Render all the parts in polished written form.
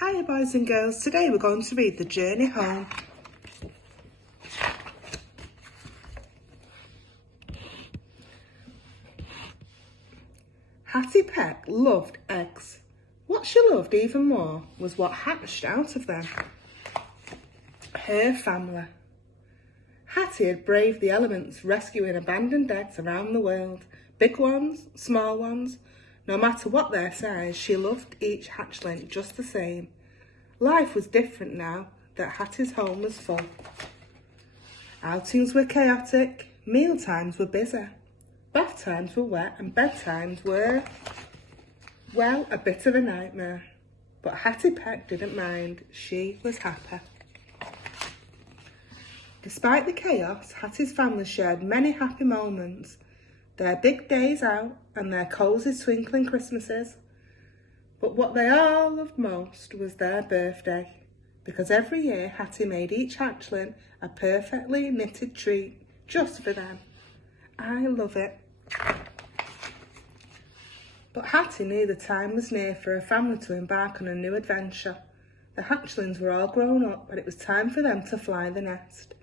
Hiya boys and girls, today we're going to read The Journey Home. Hattie Peck loved eggs. What she loved even more was what hatched out of them. Her family. Hattie had braved the elements, rescuing abandoned eggs around the world. Big ones, small ones. No matter what their size, she loved each hatchling just the same. Life was different now that Hattie's home was full. Outings were chaotic, meal times were busy, bath times were wet and bedtimes were, well, a bit of a nightmare. But Hattie Peck didn't mind, she was happy. Despite the chaos, Hattie's family shared many happy moments, their big days out and their cosy twinkling Christmases. But what they all loved most was their birthday, because every year Hattie made each hatchling a perfectly knitted treat just for them. I love it. But Hattie knew the time was near for her family to embark on a new adventure. The hatchlings were all grown up, but it was time for them to fly the nest.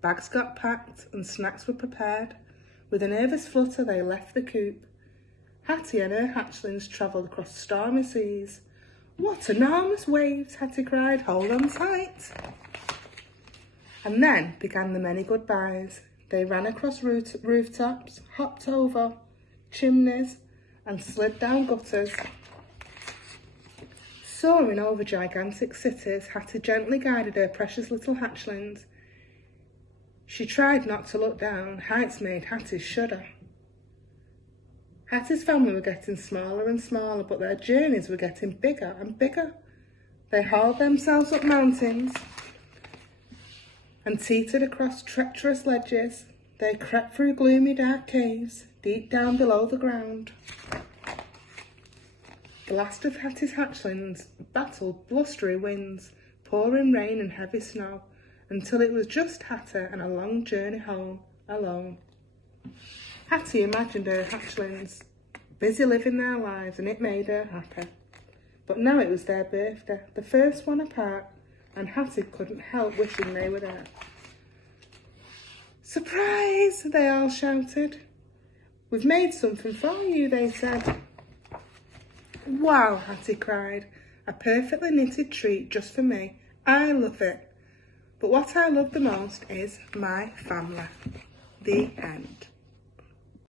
Bags got packed and snacks were prepared. With a nervous flutter, they left the coop. Hattie and her hatchlings travelled across stormy seas. What enormous waves, Hattie cried, hold on tight. And then began the many goodbyes. They ran across rooftops, hopped over chimneys and slid down gutters. Soaring over gigantic cities, Hattie gently guided her precious little hatchlings. She tried not to look down. Heights made Hattie shudder. Hattie's family were getting smaller and smaller, but their journeys were getting bigger and bigger. They hauled themselves up mountains and teetered across treacherous ledges. They crept through gloomy dark caves, deep down below the ground. The last of Hattie's hatchlings battled blustery winds, pouring rain and heavy snow, until it was just Hattie and a long journey home, alone. Hattie imagined her hatchlings busy living their lives, and it made her happy. But now it was their birthday, the first one apart, and Hattie couldn't help wishing they were there. Surprise! They all shouted. We've made something for you, they said. Wow, Hattie cried. A perfectly knitted treat just for me. I love it. But what I love the most is my family. The end.